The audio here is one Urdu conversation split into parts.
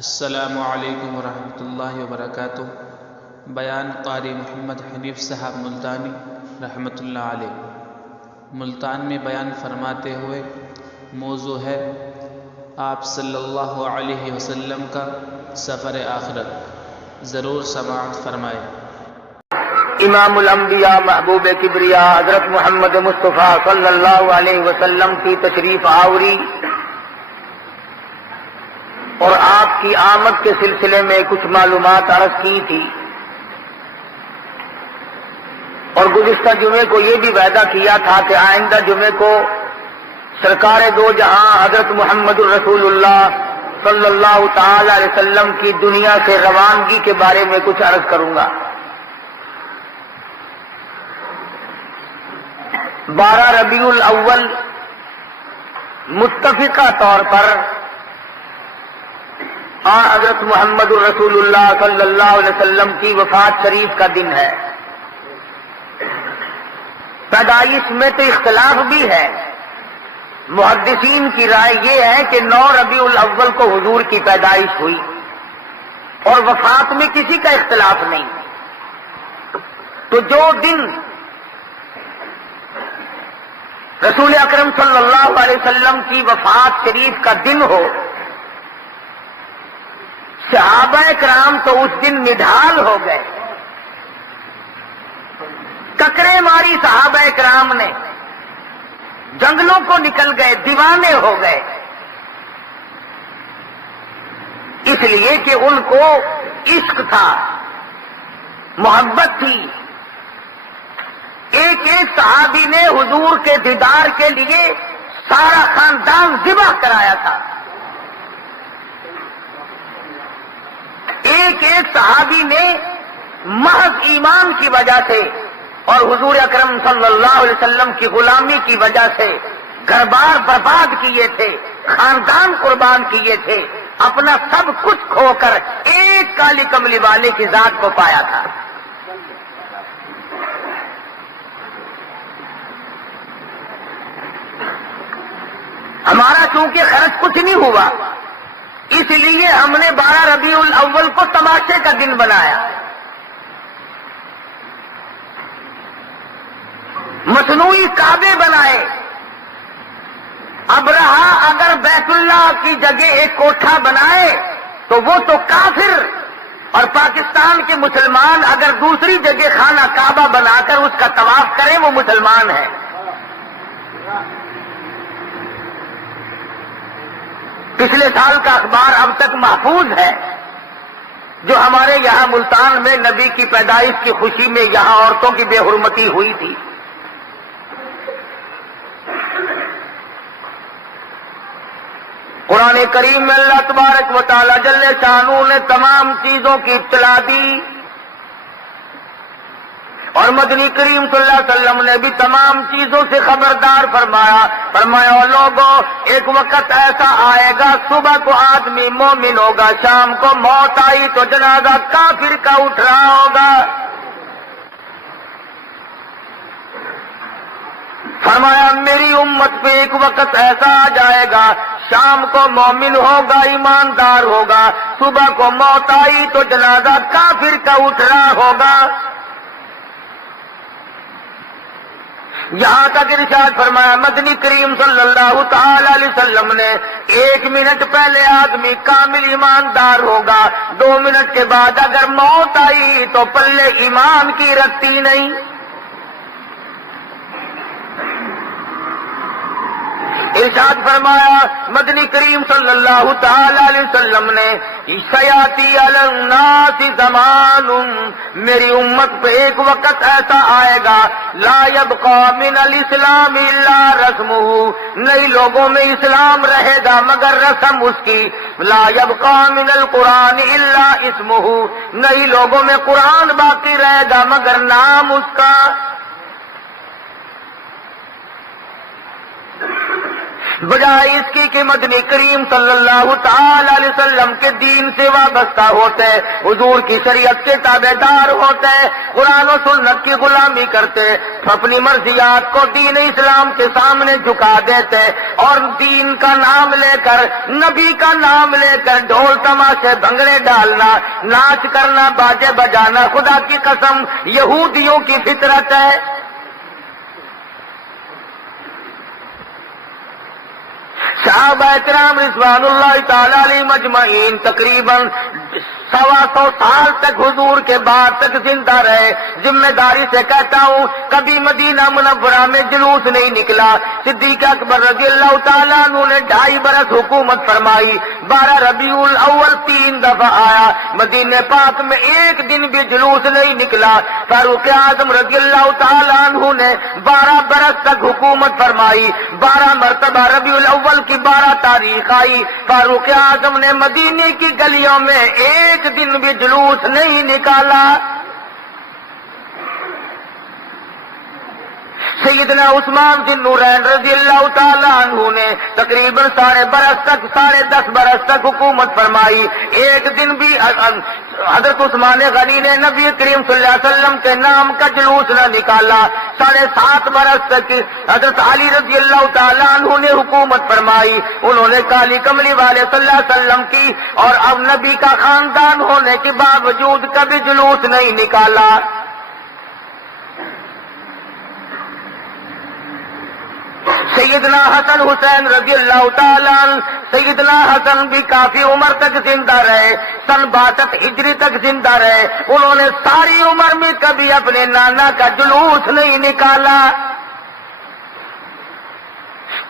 السلام علیکم ورحمۃ اللہ وبرکاتہ۔ بیان قاری محمد حنیف صاحب ملتانی رحمۃ اللہ علیہ۔ ملتان میں بیان فرماتے ہوئے موضوع ہے آپ صلی اللہ علیہ وسلم کا سفر آخرت، ضرور سماعت فرمائے۔ امام الانبیاء محبوب کبریا حضرت محمد مصطفیٰ صلی اللہ علیہ وسلم کی تشریف آوری اور آپ کی آمد کے سلسلے میں کچھ معلومات عرض کی تھی، اور گزشتہ جمعے کو یہ بھی وعدہ کیا تھا کہ آئندہ جمعے کو سرکار دو جہاں حضرت محمد الرسول اللہ صلی اللہ تعالی علیہ وسلم کی دنیا سے روانگی کے بارے میں کچھ عرض کروں گا۔ 12 ربیع الاول متفقہ طور پر حضرت محمد الرسول اللہ صلی اللہ علیہ وسلم کی وفات شریف کا دن ہے۔ پیدائش میں تو اختلاف بھی ہے، محدثین کی رائے یہ ہے کہ 9 ربیع الاول کو حضور کی پیدائش ہوئی، اور وفات میں کسی کا اختلاف نہیں۔ تو جو دن رسول اکرم صلی اللہ علیہ وسلم کی وفات شریف کا دن ہو، صحابہ کرام تو اس دن نڈھال ہو گئے، ککرے ماری صحابہ کرام نے، جنگلوں کو نکل گئے، دیوانے ہو گئے، اس لیے کہ ان کو عشق تھا، محبت تھی۔ ایک ایک صحابی نے حضور کے دیدار کے لیے سارا خاندان ذبح کرایا تھا۔ ایک ایک صحابی نے محض ایمان کی وجہ سے اور حضور اکرم صلی اللہ علیہ وسلم کی غلامی کی وجہ سے گھر بار برباد کیے تھے، خاندان قربان کیے تھے، اپنا سب کچھ کھو کر ایک کالی کملی والے کی ذات کو پایا تھا۔ ہمارا چونکہ خرچ کچھ نہیں ہوا، اس لیے ہم نے 12 ربیع الاول کو تماشے کا دن بنایا۔ مصنوعی کعبے بنائے۔ ابرہہ اگر بیت اللہ کی جگہ ایک کوٹھا بنائے تو وہ تو کافر، اور پاکستان کے مسلمان اگر دوسری جگہ خانہ کعبہ بنا کر اس کا طواف کریں وہ مسلمان ہیں۔ پچھلے سال کا اخبار اب تک محفوظ ہے، جو ہمارے یہاں ملتان میں نبی کی پیدائش کی خوشی میں یہاں عورتوں کی بے حرمتی ہوئی تھی۔ قرآن کریم میں اللہ تبارک و تعالی جل شانہ نے تمام چیزوں کی اطلاع دی، اور مدنی کریم صلی اللہ علیہ وسلم نے بھی تمام چیزوں سے خبردار فرمایا لوگوں، ایک وقت ایسا آئے گا صبح کو آدمی مومن ہوگا، شام کو موت آئی تو جنازہ کافر کا اٹھ رہا ہوگا۔ فرمایا میری امت پہ ایک وقت ایسا آ جائے گا، شام کو مومن ہوگا، ایماندار ہوگا، صبح کو موت آئی تو جنازہ کافر کا اٹھ رہا ہوگا۔ یہاں تک ارشاد فرمایا مدنی کریم صلی اللہ تعالی علیہ وسلم نے 1 منٹ پہلے آدمی کامل ایماندار ہوگا، 2 منٹ کے بعد اگر موت آئی تو پلے ایمان کی رکھتی نہیں۔ ارشاد فرمایا مدنی کریم صلی اللہ تعالی علیہ وسلم نے سیاتی علی الناس زمان، میری امت پہ ایک وقت ایسا آئے گا لا یبقى من الاسلام الا رسمہ، نئی لوگوں میں اسلام رہے گا مگر رسم اس کی، لا یبقى من القرآن الا اسمہ، نئی لوگوں میں قرآن باقی رہے گا مگر نام اس کا۔ بجائے اس کی کہ مدنی کریم صلی اللہ تعالی علیہ وسلم کے دین سے وابستہ ہوتے، حضور کی شریعت کے تابع دار ہوتے، قرآن و سنت کی غلامی کرتے، اپنی مرضیات کو دین اسلام کے سامنے جھکا دیتے، اور دین کا نام لے کر، نبی کا نام لے کر ڈھول تماشے بھنگڑے ڈالنا، ناچ کرنا، باجے بجانا خدا کی قسم یہودیوں کی فطرت ہے۔ صحابہ کرام رضوان اللہ تعالی علیہ مجمعین تقریباً 125 سال تک حضور کے بعد تک زندہ رہے۔ ذمہ داری سے کہتا ہوں کبھی مدینہ منورہ میں جلوس نہیں نکلا۔ صدیق اکبر رضی اللہ تعالیٰ عنہ نے 2.5 برس حکومت فرمائی، 12 ربیع الاول 3 دفعہ آیا، مدینہ پاک میں ایک دن بھی جلوس نہیں نکلا۔ فاروق اعظم رضی اللہ تعالیٰ عنہ نے 12 برس تک حکومت فرمائی، 12 مرتبہ ربیع الاول کی 12 تاریخ آئی، فاروق اعظم نے مدینے کی گلیوں میں ایک دن بھی جلوس نہیں نکالا۔ سیدنا عثمان ذی النورین رضی اللہ تعالیٰ عنہ نے تقریباً 10.5 برس تک حکومت فرمائی، ایک دن بھی حضرت عثمان غنی نے نبی کریم صلی اللہ علیہ وسلم کے نام کا جلوس نہ نکالا۔ 7.5 برس تک حضرت علی رضی اللہ تعالیٰ عنہ نے حکومت فرمائی، انہوں نے کالی کملی والے صلی اللہ علیہ وسلم کی اور اب نبی کا خاندان ہونے کے باوجود کبھی جلوس نہیں نکالا۔ سیدنا حسن حسین رضی اللہ تعالیٰ عنہ، سیدنا حسن بھی کافی عمر تک زندہ رہے، سن 62 ہجری تک زندہ رہے، انہوں نے ساری عمر میں کبھی اپنے نانا کا جلوس نہیں نکالا۔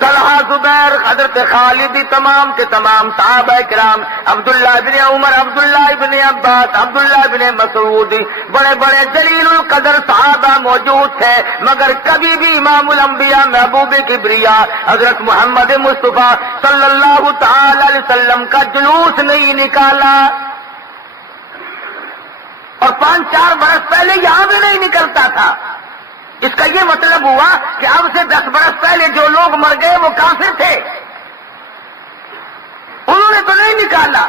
طلحہ زبیر حضرت خالد تمام کے تمام صحابہ کرام، عبداللہ بن عمر، عبداللہ بن عباس، عبداللہ بن مسعود، بڑے بڑے جلیل القدر صحابہ موجود تھے، مگر کبھی بھی امام الانبیاء محبوب کبریا حضرت محمد مصطفیٰ صلی اللہ تعالی علیہ وسلم کا جلوس نہیں نکالا، اور 5-4 برس پہلے یہاں بھی نہیں نکلتا تھا۔ اس کا یہ مطلب ہوا کہ اب سے 10 برس پہلے جو لوگ مر گئے وہ کافر تھے، انہوں نے تو نہیں نکالا۔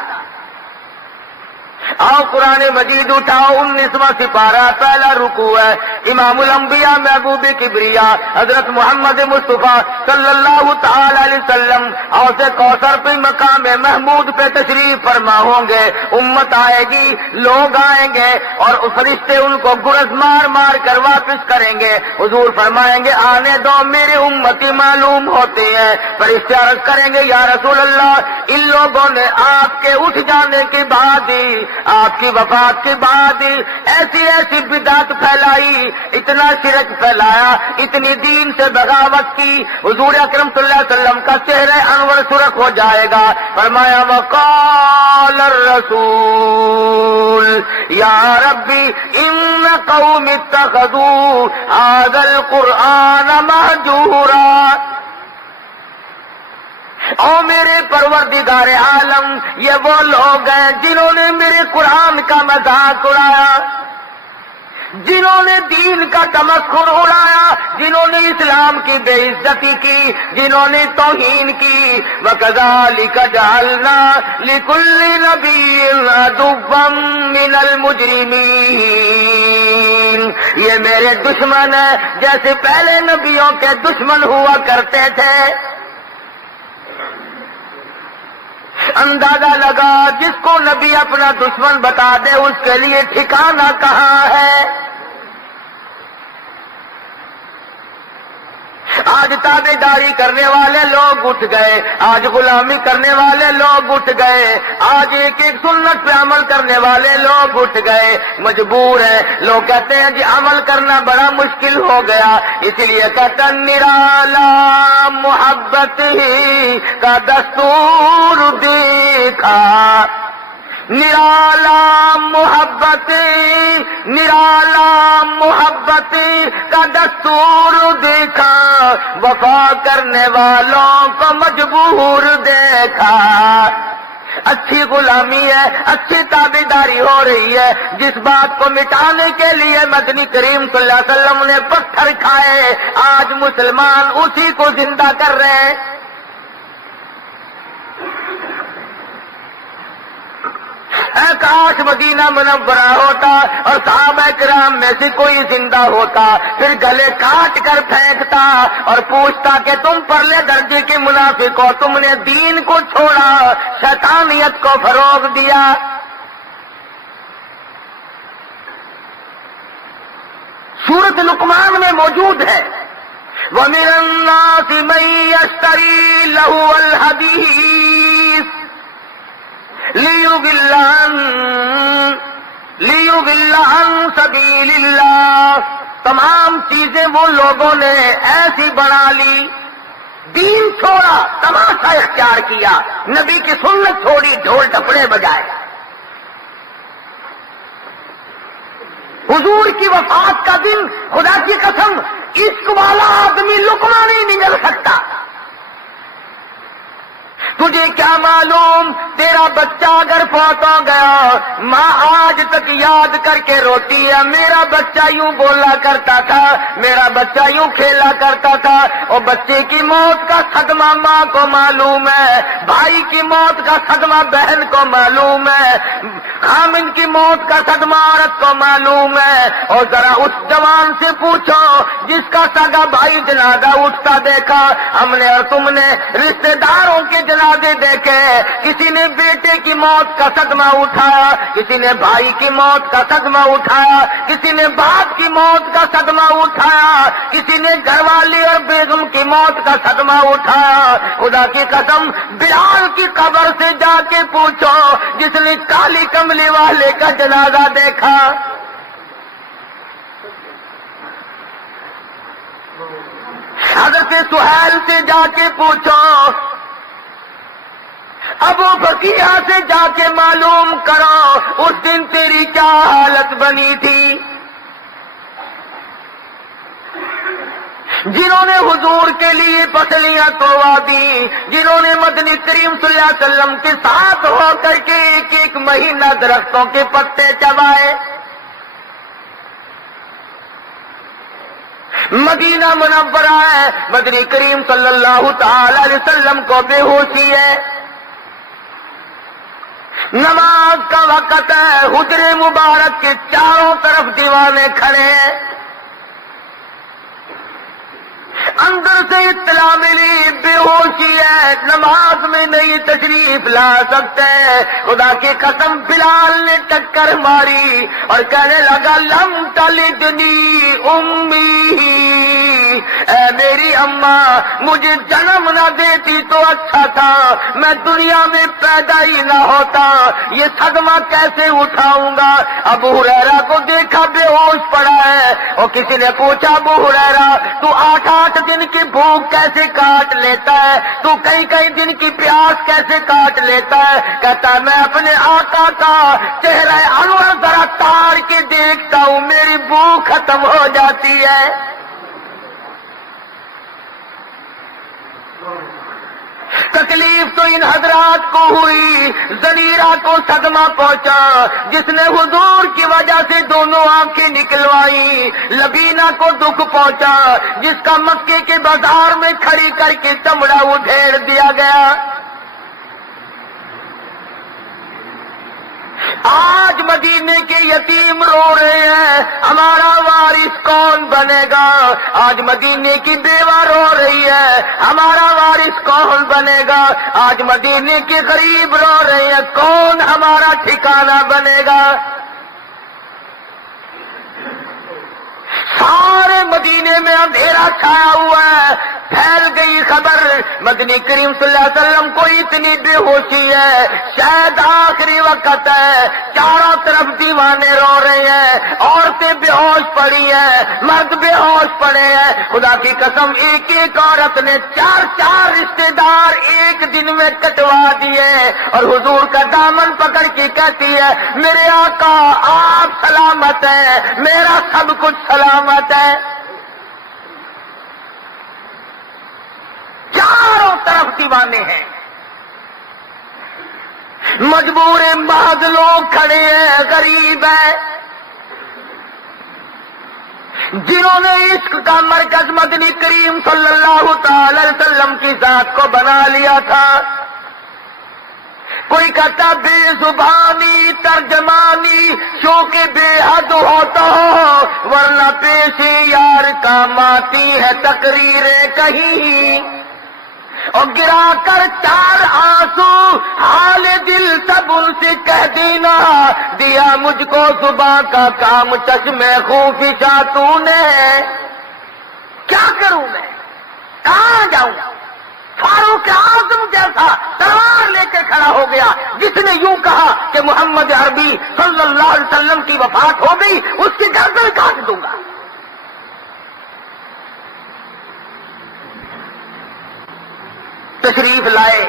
آؤ قرآن مجید اٹھاؤ، 19واں سپارہ، پہلا رکوع ہے، امام الانبیاء محبوب کبریا حضرت محمد مصطفیٰ صلی اللہ تعالی علیہ وسلم حوض کوثر پہ مقام محمود پہ تشریف فرما ہوں گے، امت آئے گی، لوگ آئیں گے اور فرشتے ان کو گرز مار مار کر واپس کریں گے۔ حضور فرمائیں گے آنے دو، میرے امتی معلوم ہوتے ہیں۔ فرشتے عرض کریں گے یا رسول اللہ، ان لوگوں نے آپ کے اٹھ جانے کے بعد ہی، آپ کی وفات کے بعد ایسی ایسی بدعت پھیلائی، اتنا شرک پھیلایا، اتنی دین سے بغاوت کی، حضور اکرم صلی اللہ علیہ وسلم کا چہرہ انور سرخ ہو جائے گا۔ فرمایا وقال الرسول یا ربی ان قوم اتخذوا هذا القرآن مہجورا، او میرے پروردگار عالم، یہ وہ لوگ ہیں جنہوں نے میرے قرآن کا مذاق اڑایا، جنہوں نے دین کا تمسخر اڑایا، جنہوں نے اسلام کی بے عزتی کی، جنہوں نے توہین کی۔ وَكَذَلِكَ جَعَلْنَا لِكُلِّ نَبِيٍّ عَدُوًّا مِّنَ الْمُجْرِمِينَ، یہ میرے دشمن ہیں جیسے پہلے نبیوں کے دشمن ہوا کرتے تھے۔ اندازہ لگا جس کو نبی اپنا دشمن بتا دے اس کے لیے ٹھکانہ کہاں ہے۔ آج تابع داری کرنے والے لوگ اٹھ گئے، آج غلامی کرنے والے لوگ اٹھ گئے، آج ایک ایک سنت پہ عمل کرنے والے لوگ اٹھ گئے، مجبور ہیں۔ لوگ کہتے ہیں جی عمل کرنا بڑا مشکل ہو گیا، اس لیے کہتے ہیں نرالا محبت ہی کا دستور دیکھا، نرالا محبت کا دستور دیکھا، وفا کرنے والوں کو مجبور دیکھا۔ اچھی غلامی ہے، اچھی تابعداری ہو رہی ہے، جس بات کو مٹانے کے لیے مدنی کریم صلی اللہ علیہ وسلم نے پتھر کھائے، آج مسلمان اسی کو زندہ کر رہے ہیں۔ اے کاش مدینہ منورہ ہوتا اور صحابہ کرام میں سے کوئی زندہ ہوتا، پھر گلے کاٹ کر پھینکتا اور پوچھتا کہ تم پرلے درجے کے منافق ہو، تم نے دین کو چھوڑا، شیطانیت کو فروغ دیا۔ سورۃ لقمان میں موجود ہے، وَمِنَ النَّاسِ مَن يَشْتَرِي لَهْوَ الْحَدِيثِ لِيُضِلَّ عَن سَبِيلِ اللَّهِ۔ تمام چیزیں وہ لوگوں نے ایسی بنا لی، دین چھوڑا، تماشا اختیار کیا، نبی کی سنت چھوڑی، ڈھول ڈپڑے بجائے۔ حضور کی وفات کا دن، خدا کی قسم عشق والا آدمی لقمہ نہیں نگل سکتا۔ تجھے کیا معلوم تیرا بچہ اگر فوت ہو گیا، ماں آج تک یاد کر کے روتی ہے، میرا بچہ یوں بولا کرتا تھا، میرا بچہ یوں کھیلا کرتا تھا۔ اور بچے کی موت کا صدمہ ماں کو معلوم ہے، بھائی کی موت کا صدمہ بہن کو معلوم ہے، خامن کی موت کا صدمہ عورت کو معلوم ہے۔ اور ذرا اس جوان سے پوچھو جس کا سگا بھائی جنازہ اٹھتا دیکھا ہم نے اور تم نے، رشتہ داروں کے جنازے دیکھے، کسی نے بیٹے کی موت کا صدمہ اٹھایا، کسی نے بھائی کی موت کا صدمہ اٹھایا، کسی نے باپ کی موت کا صدمہ اٹھایا، کسی نے گھر والی اور بیگم کی موت کا صدمہ اٹھایا۔ خدا کی قسم بلال کی قبر سے جا کے پوچھو جس نے کالی کملی والے کا جنازہ دیکھا۔ حضرت سہیل سے جا کے پوچھو، ابو بکیہ سے جا کے معلوم کرو اس دن تیری کیا حالت بنی تھی۔ جنہوں نے حضور کے لیے پسلیاں توڑوا دی، جنہوں نے مدنی کریم صلی اللہ علیہ وسلم کے ساتھ ہو کر کے ایک ایک مہینہ درختوں کے پتے چبائے۔ مدینہ منورہ ہے، مدنی کریم صلی اللہ تعالی علیہ وسلم کو بے ہوشی ہے، نماز کا وقت ہے، حجرے مبارک کے چاروں طرف دیوانے کھڑے ہیں۔ اندر سے اطلاع ملی بے ہوشی ہے، نماز میں نہیں تشریف لا سکتے۔ خدا کی قسم بلال نے ٹکر ماری اور کہنے لگا لم تلدنی امی، اے میری اماں مجھے جنم نہ دیتی تو اچھا تھا، میں دنیا میں پیدا ہی نہ ہوتا، یہ صدمہ کیسے اٹھاؤں گا۔ ابو ہریرہ کو دیکھا بے ہوش پڑا ہے، اور کسی نے پوچھا ابو ہریرہ تو 8 دن کی بھوک کیسے کاٹ لیتا ہے، تو کئی دن کی پیاس کیسے کاٹ لیتا ہے؟ کہتا میں اپنے آقا کا چہرہ انور ذرا تار کے دیکھتا ہوں، میری بھوک ختم ہو جاتی ہے۔ تکلیف تو ان حضرات کو ہوئی، زنیرہ کو صدمہ پہنچا جس نے حضور کی وجہ سے دونوں آنکھیں نکلوائی، لبینہ کو دکھ پہنچا جس کا مکے کے بازار میں کھڑی کر کے چمڑا ادھیڑ دیا گیا۔ آج مدینے کے یتیم رو رہے ہیں ہمارا وارث کون بنے گا، آج مدینے کی بیوہ رو رہی ہے ہمارا وارث کون بنے گا، آج مدینے کے غریب رو رہے ہیں کون ہمارا ٹھکانہ بنے گا۔ سارے مدینے میں اندھیرا چھایا ہوا ہے، پھیل گئی خبر مدنی کریم صلی اللہ علیہ وسلم کو اتنی بے ہوشی ہے، شاید آخری وقت ہے، چاروں طرف دیوانے رو رہے ہیں، عورتیں بے ہوش پڑی ہیں، مرد بے ہوش پڑے ہیں۔ خدا کی قسم ایک ایک عورت نے 4 رشتے دار ایک دن میں کٹوا دیے، اور حضور کا دامن پکڑ کے کہتی ہے میرے آقا آپ سلامت ہیں، میرا سب کچھ سلامت ہے۔ چاروں طرف دیوانے ہیں، مجبور محض لوگ کھڑے ہیں، غریب ہیں، جنہوں نے عشق کا مرکز مدنی کریم صلی اللہ تعالی علیہ وسلم کی ذات کو بنا لیا تھا۔ کوئی کہتا بے زبانی ترجمانی شوق بے حد ہوتا ہو، ورنہ پیش یار کام آتی ہے تقریریں کہیں، اور گرا کر چار آنسو حال دل سب ان سے کہہ دینا، دیا مجھ کو زباں کا کام چشمے خوفشا تو نے، کیا کروں میں، کہاں جاؤں؟ فاروق اعظم جیسا تلوار لے کے کھڑا ہو گیا جس نے یوں کہا کہ محمد عربی صلی اللہ علیہ وسلم کی وفات ہو گئی، اس کی گردن کاٹ دوں گا۔ تشریف لائے،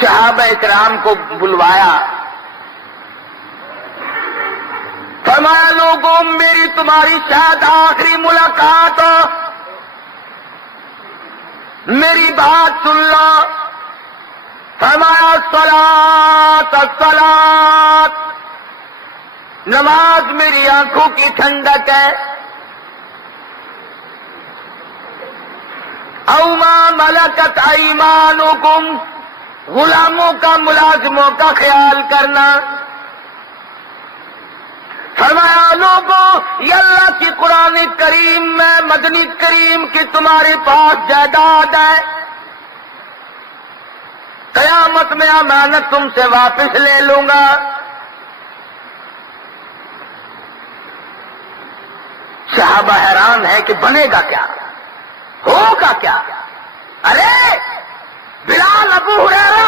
صحابہ کرام کو بلوایا، فرمایا لوگوں میری تمہاری شاید آخری ملاقات ہو، میری بات سن لو۔ فرمایا الصلاۃ الصلاۃ، نماز میری آنکھوں کی ٹھنڈک ہے، او ما ملکت ایمانکم، غلاموں کا ملازموں کا خیال کرنا۔ فرمایا لوگوں یہ اللہ کی قرآن کریم میں مدنی کریم کی تمہارے پاس جائیداد ہے، قیامت میں امانت تم سے واپس لے لوں گا۔ صحابہ حیران ہے کہ بنے گا کیا، ہوگا کیا؟ ارے بلال، ابو ہریرہ،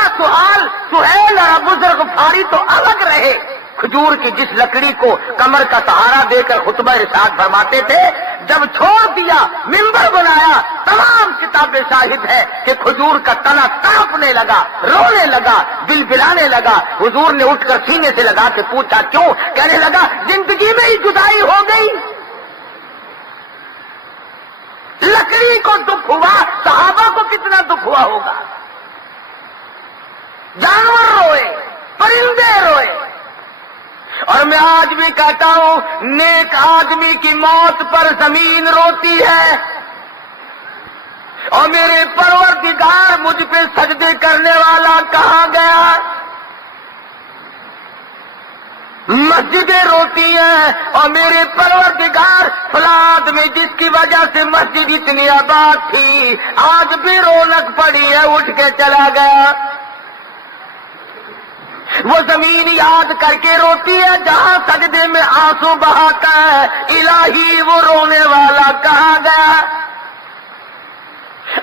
سہیل اور ابو ذر غفاری تو الگ رہے، کھجور کی جس لکڑی کو کمر کا سہارا دے کر خطبہ ارشاد فرماتے تھے، جب چھوڑ دیا منبر بنایا، تمام کتابیں شاہد ہے کہ کھجور کا تنا کانپنے لگا، رونے لگا، دل بلانے لگا۔ حضور نے اٹھ کر سینے سے لگا کے پوچھا کیوں؟ کہنے لگا زندگی میں ہی جدائی ہو گئی، لکڑی کو دکھ ہوا، صحابہ کو کتنا دکھ ہوا ہوگا، جانور روئے، پرندے روئے۔ اور میں آج بھی کہتا ہوں نیک آدمی کی موت پر زمین روتی ہے، اور میرے پروردگار مجھ پہ سجدے کرنے والا کہاں گیا؟ مسجدیں روتی ہیں، اور میرے پروردگار فلاد میں جس کی وجہ سے مسجد اتنی آباد تھی آج بھی رونق پڑی ہے، اٹھ کے چلا گیا۔ وہ زمین یاد کر کے روتی ہے جہاں سجدے میں آنسو بہاتا ہے، الہی وہ رونے والا کہاں گیا؟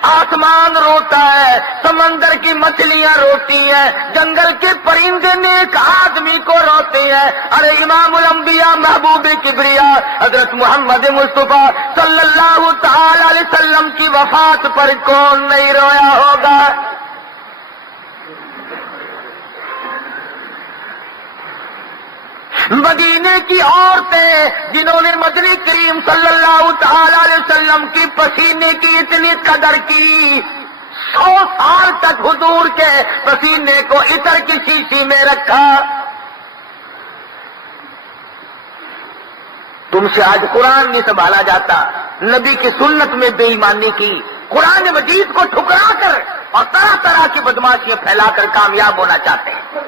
آسمان روتا ہے، سمندر کی مچھلیاں روتی ہیں، جنگل کے پرندے نیک آدمی کو روتے ہیں۔ ارے امام الانبیاء محبوب کبریا حضرت محمد مصطفیٰ صلی اللہ تعالی علیہ وسلم کی وفات پر کون نہیں رویا ہوگا؟ مدینے کی عورتیں جنہوں نے مدنی کریم صلی اللہ تعالی علیہ وسلم کی پسینے کی اتنی قدر کی، 100 سال تک حضور کے پسینے کو عطر کی شیشی میں رکھا۔ تم سے آج قرآن نہیں سنبھالا جاتا، نبی کی سنت میں بے ایمانی کی، قرآن مجید کو ٹھکرا کر اور طرح طرح کی بدماشیاں پھیلا کر کامیاب ہونا چاہتے ہیں۔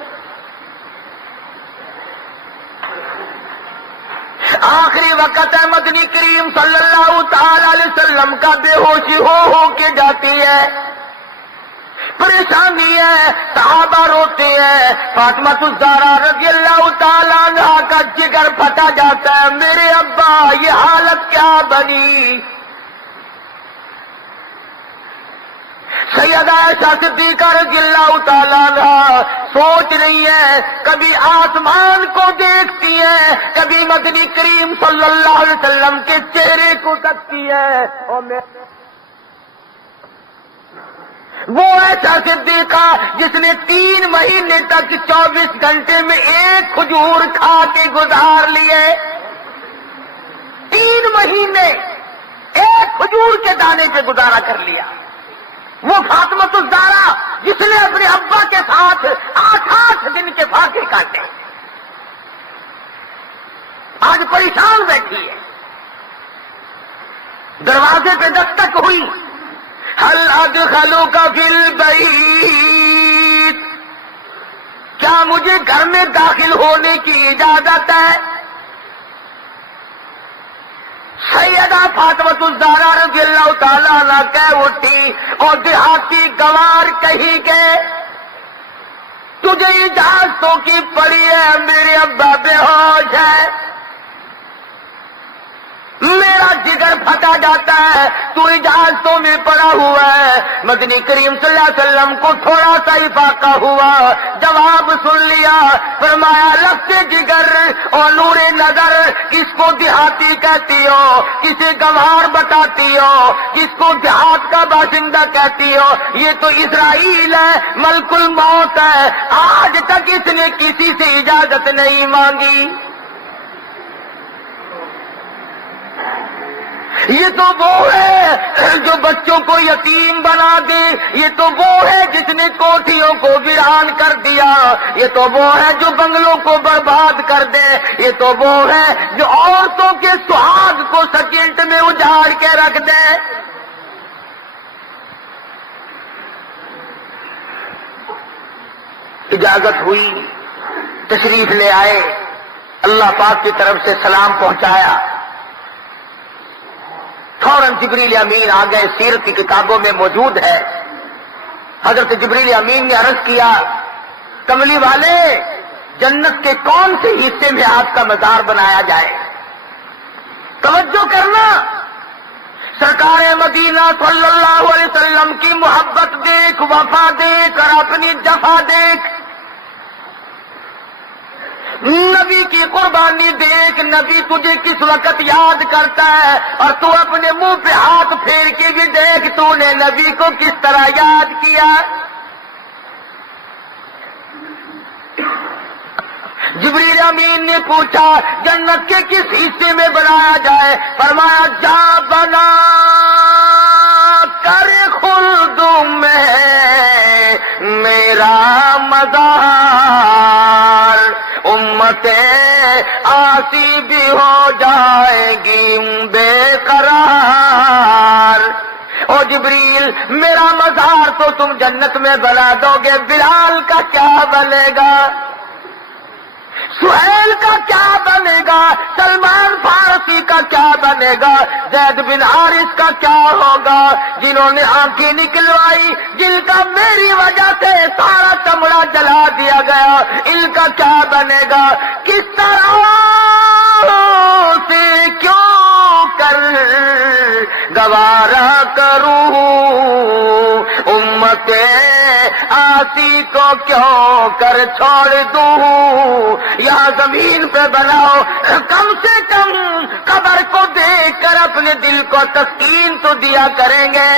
آخری وقت ہے مدنی کریم صلی اللہ تعالی علیہ وسلم کا بے ہوشی ہو کے جاتی ہے، پریشانی ہے، صحابہ روتے ہیں، فاطمہ الزہرا رضی اللہ تعالی عنہا کا جگر پھٹا جاتا ہے، میرے ابا یہ حالت کیا بنی؟ سیدہ عائشہ صدیقہ رضی اللہ تعالیٰ عنہا سوچ رہی ہے، کبھی آسمان کو دیکھتی ہے، کبھی مدنی کریم صلی اللہ علیہ وسلم کے چہرے کو تکتی ہے، اور وہ عائشہ صدیقہ جس نے 3 مہینے تک 24 گھنٹے میں ایک کھجور کھا کے گزار لیے، 3 مہینے ایک کھجور کے دانے پہ گزارا کر لیا۔ وہ فاطمہ الزہرا جس نے اپنے ابا کے ساتھ 8 دن کے فاقے کاٹے، آج پریشان بیٹھی ہے، دروازے پہ دستک ہوئی، هل ادخلوك فی البیت، کیا مجھے گھر میں داخل ہونے کی اجازت ہے؟ سیدہ فاطمہ الزہرا رضی اللہ تعالیٰ عنہ کہہ اٹھی اور دیہاتی گوار کہی گئے تجھے اجازتوں کی پڑی ہے، میرے ابا بے ہوش ہے، میرا جگر پھٹا جاتا ہے، تو اجازتوں میں پڑا ہوا ہے۔ مدنی کریم صلی اللہ علیہ وسلم کو تھوڑا سا افاقہ ہوا، جواب سن لیا، فرمایا لفظ جگر اور نور نظر کس کو دیہاتی کہتی ہو، کسے گوار بتاتی ہو، کس کو دیہات کا باشندہ کہتی ہو؟ یہ تو اسرائیل ہے، ملک الموت ہے، آج تک اس نے کسی سے اجازت نہیں مانگی۔ یہ تو وہ ہے جو بچوں کو یتیم بنا دے، یہ تو وہ ہے جس نے کوٹھیوں کو ویران کر دیا، یہ تو وہ ہے جو بنگلوں کو برباد کر دے، یہ تو وہ ہے جو عورتوں کے سہاگ کو سیکنڈ میں اجاڑ کے رکھ دے۔ اجازت ہوئی، تشریف لے آئے، اللہ پاک کی طرف سے سلام پہنچایا، فوراً جبریل امین آ گئے، سیرت کی کتابوں میں موجود ہے۔ حضرت جبریل امین نے عرض کیا کملی والے جنت کے کون سے حصے میں آپ کا مزار بنایا جائے؟ توجہ کرنا، سرکار مدینہ صلی اللہ علیہ وسلم کی محبت دیکھ، وفا دیکھ اور اپنی جفا دیکھ، نبی کی قربانی دیکھ، نبی تجھے کس وقت یاد کرتا ہے، اور تو اپنے منہ پہ ہاتھ پھیر کے بھی دیکھ تو نے نبی کو کس طرح یاد کیا۔ جبریل امین نے پوچھا جنت کے کس حصے میں بنایا جائے؟ فرمایا جا بنا کر خلد میں میرا مزار، امتیں آسی بھی ہو جائے گی بے قرار۔ او جبریل میرا مزار تو تم جنت میں بنا دو گے، بلال کا کیا بنے گا؟ سہیل کا کیا بنے گا؟ سلمان فارسی کا کیا بنے گا؟ زید بن حارث کا کیا ہوگا؟ جنہوں نے آنکھیں نکلوائی، جن کا میری وجہ سے سارا چمڑا جلا دیا گیا، ان کا کیا بنے گا؟ کس طرح سے کیوں کر گوارا کروں، امت آسی کو کیوں کر چھوڑ دوں؟ یہاں زمین پہ بناؤ، کم سے کم قبر کو دیکھ کر اپنے دل کو تسکین تو دیا کریں گے۔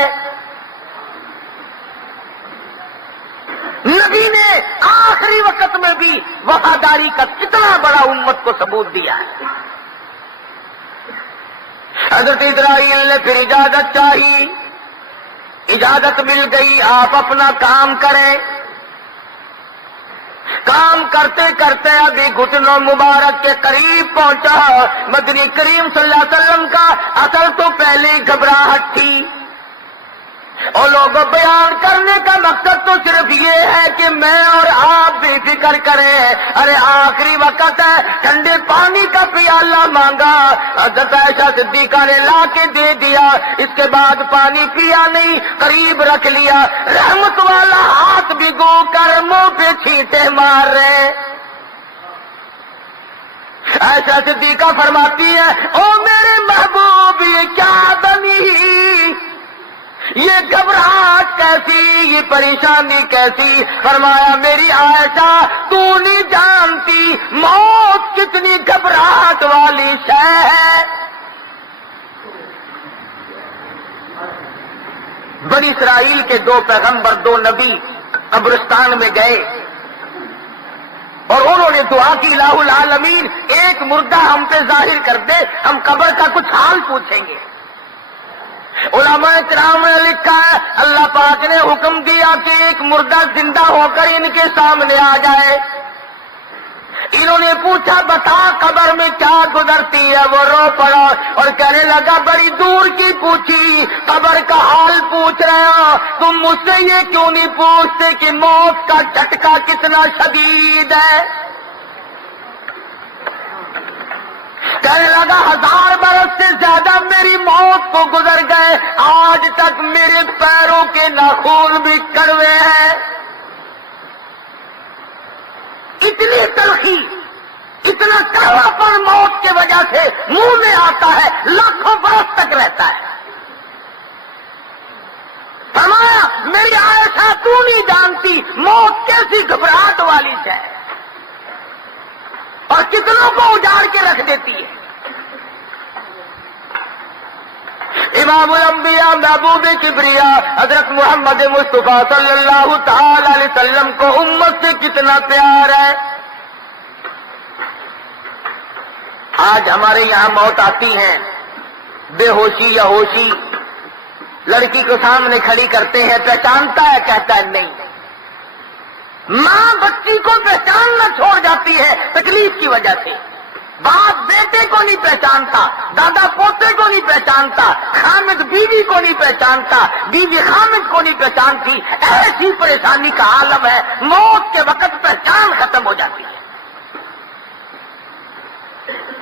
نبی نے آخری وقت میں بھی وفاداری کا کتنا بڑا امت کو ثبوت دیا ہے۔ حضرت اسرائیل نے پھر اجازت چاہی، اجازت مل گئی، آپ اپنا کام کریں۔ کام کرتے کرتے ابھی گھٹنوں مبارک کے قریب پہنچا مدنی کریم صلی اللہ علیہ وسلم کا اصل تو پہلے گھبراہٹ تھی، اور لوگ بیان کرنے کا مقصد تو صرف یہ ہے کہ میں اور آپ بھی فکر کریں۔ ارے آخری وقت ہے، ٹھنڈے پانی کا پیالہ مانگا، حضرت عائشہ صدیقہ نے لا کے دے دیا، اس کے بعد پانی پیا نہیں، قریب رکھ لیا، رحمت والا ہاتھ بھگو کر منہ پہ چھینٹے مار رہے۔ عائشہ صدیقہ فرماتی ہے او میرے محبوب یہ کیا بنی، یہ گھبراہٹ کیسی، یہ پریشانی کیسی؟ فرمایا میری عائشہ تو نہیں جانتی موت کتنی گھبراہٹ والی شے ہے۔ بنی اسرائیل کے دو پیغمبر، دو نبی قبرستان میں گئے اور انہوں نے دعا کی الہ العالمین ایک مردہ ہم پہ ظاہر کر دے، ہم قبر کا کچھ حال پوچھیں گے۔ علماء کرام نے لکھا ہے اللہ پاک نے حکم دیا کہ ایک مردہ زندہ ہو کر ان کے سامنے آ جائے۔ انہوں نے پوچھا بتا قبر میں کیا گزرتی ہے؟ وہ رو پڑا اور کہنے لگا بڑی دور کی پوچھی، قبر کا حال پوچھ رہے ہو، تم مجھ سے یہ کیوں نہیں پوچھتے کہ موت کا جھٹکا کتنا شدید ہے؟ کہنے لگا 1000 برس سے زیادہ میری موت کو گزر گئے، آج تک میرے پیروں کے ناخن بھی کڑوے ہیں۔ اتنی تلخی، اتنا کڑوا پر موت کی وجہ سے منہ میں آتا ہے، لاکھوں برس تک رہتا ہے۔ فرمایا میری عائشہ تو نہیں جانتی موت کیسی گھبراہٹ والی ہے اور کتنوں کو اجاڑ کے رکھ دیتی ہے۔ امام الانبیاء محبوب کبریا حضرت محمد مصطفیٰ صلی اللہ تعالی علیہ وسلم کو امت سے کتنا پیار ہے۔ آج ہمارے یہاں موت آتی ہے، بے ہوشی یا ہوشی، لڑکی کو سامنے کھڑی کرتے ہیں، پہچانتا ہے؟ کہتا ہے نہیں۔ ماں بچی کو پہچاننا چھوڑ جاتی ہے تکلیف کی وجہ سے، باپ بیٹے کو نہیں پہچانتا، دادا پوتے کو نہیں پہچانتا، خامد بیوی کو نہیں پہچانتا، بیوی خامد کو نہیں پہچانتی۔ ایسی پریشانی کا عالم ہے، موت کے وقت پہچان ختم ہو جاتی ہے۔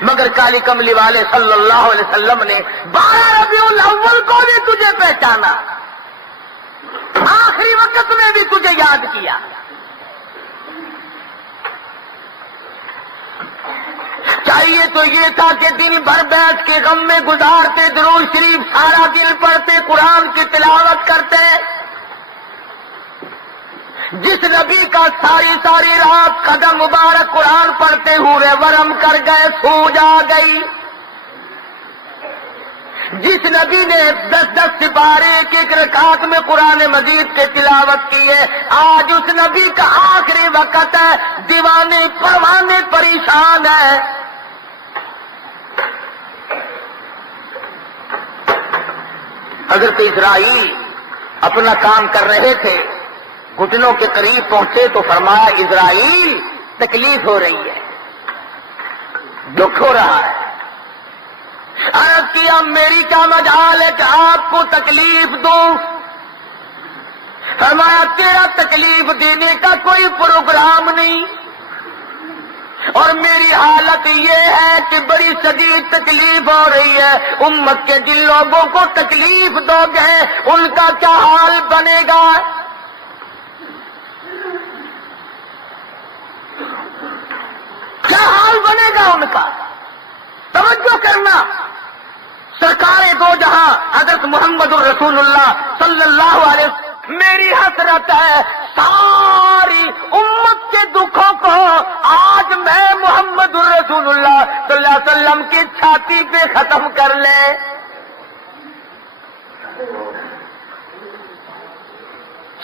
مگر کالی کملی والے صلی اللہ علیہ وسلم نے 12 ربیع الاول کو بھی تجھے پہچانا، آخری وقت میں بھی تجھے یاد کیا۔ چاہیے تو یہ تھا کہ دن بھر بیٹھ کے غم میں گزارتے، درود شریف سارا دن پڑھتے، قرآن کی تلاوت کرتے۔ جس نبی کا ساری رات قدم مبارک قرآن پڑھتے ہوئے ورم کر گئے، سو جا گئی۔ جس نبی نے 10 سپارے ایک رکعت میں قرآن مجید کے تلاوت کی ہے، آج اس نبی کا آخری وقت ہے، دیوانے پروانے پریشان ہے۔ حضرت اسرائیل اپنا کام کر رہے تھے، گھٹنوں کے قریب پہنچے تو فرمایا اسرائیل تکلیف ہو رہی ہے، دکھ ہو رہا ہے۔ عرض کیا میری کیا مجال ہے کہ آپ کو تکلیف دوں؟ فرمایا تیرا تکلیف دینے کا کوئی پروگرام نہیں، اور میری حالت یہ ہے کہ بڑی شدید تکلیف ہو رہی ہے۔ امت کے جن لوگوں کو تکلیف دو گے ان کا کیا حال بنے گا؟ کیا حال بنے گا ان کا؟ توجہ کرنا، سرکار دو جہاں حضرت محمد رسول اللہ صلی اللہ علیہ وسلم، میری حسرت ہے ساری امت کے دکھوں کو آج میں محمد رسول اللہ صلی اللہ علیہ وسلم کی چھاتی پہ ختم کر لے۔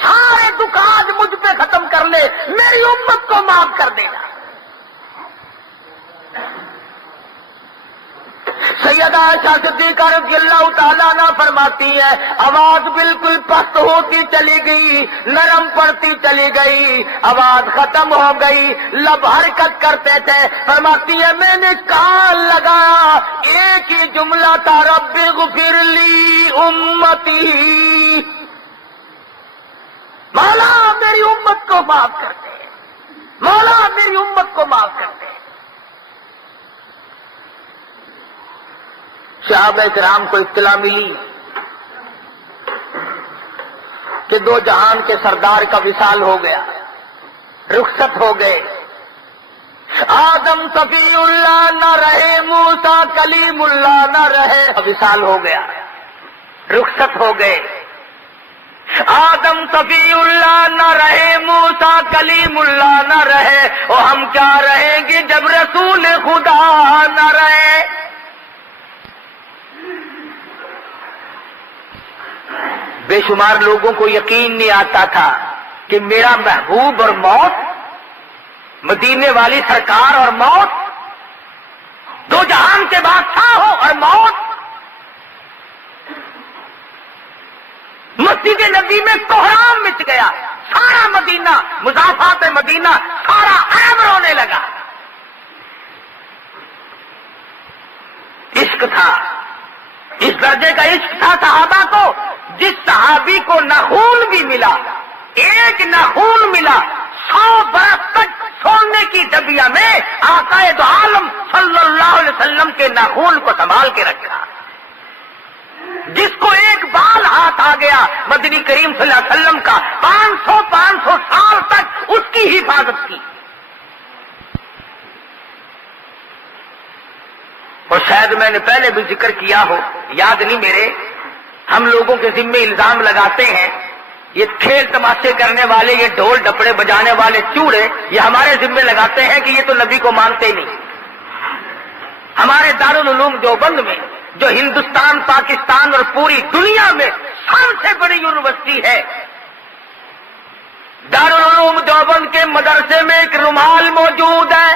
سارے دکھ آج مجھ پہ ختم کر لے، میری امت کو معاف کر دینا۔ سیدہ عائشہ صدیقہ رضی اللہ تعالیٰ عنہ فرماتی ہے آواز بالکل پست ہوتی چلی گئی، نرم پڑتی چلی گئی، آواز ختم ہو گئی، لب حرکت کرتے تھے۔ فرماتی ہے میں نے کان لگایا، ایک ہی جملہ تھا، رب اغفر لی امتی، مولا میری امت کو معاف کر دے، مولا میری امت کو معاف کر دے۔ صحابہ کرام کو اطلاع ملی کہ دو جہان کے سردار کا وصال ہو گیا، رخصت ہو گئے۔ آدم صفی اللہ نہ رہے، موسیٰ کلیم اللہ نہ رہے، وصال ہو گیا، رخصت ہو گئے۔ آدم صفی اللہ نہ رہے، موسیٰ کلیم اللہ نہ رہے، اور ہم کیا رہیں گے جب رسول خدا نہ رہے؟ بے شمار لوگوں کو یقین نہیں آتا تھا کہ میرا محبوب اور موت، مدینے والی سرکار اور موت، دو جہان کے بادشاہ ہو اور موت، مسجد نبی میں کوہرام مچ گیا، سارا مدینہ، مضافات مدینہ سارا عام رونے لگا۔ عشق تھا، اس درجے کا عشق تھا صحابہ کو، جس صحابی کو نہ خون بھی ملا، ایک نہ خون ملا، 100 برس تک سونے کی ڈبیا میں آقا دو عالم صلی اللہ علیہ وسلم کے ناخون کو سنبھال کے رکھا، جس کو ایک بال ہاتھ آ گیا مدنی کریم صلی اللہ علیہ وسلم کا 500 سال تک اس کی حفاظت کی۔ اور شاید میں نے پہلے بھی ذکر کیا ہو، یاد نہیں میرے، ہم لوگوں کے ذمے الزام لگاتے ہیں، یہ کھیل تماشے کرنے والے، یہ ڈھول ڈپڑے بجانے والے چوڑے، یہ ہمارے ذمے لگاتے ہیں کہ یہ تو نبی کو مانتے نہیں۔ ہمارے دارالعلوم دیوبند میں، جو ہندوستان، پاکستان اور پوری دنیا میں سب سے بڑی یونیورسٹی ہے، دارالعلوم دیوبند کے مدرسے میں ایک رومال موجود ہے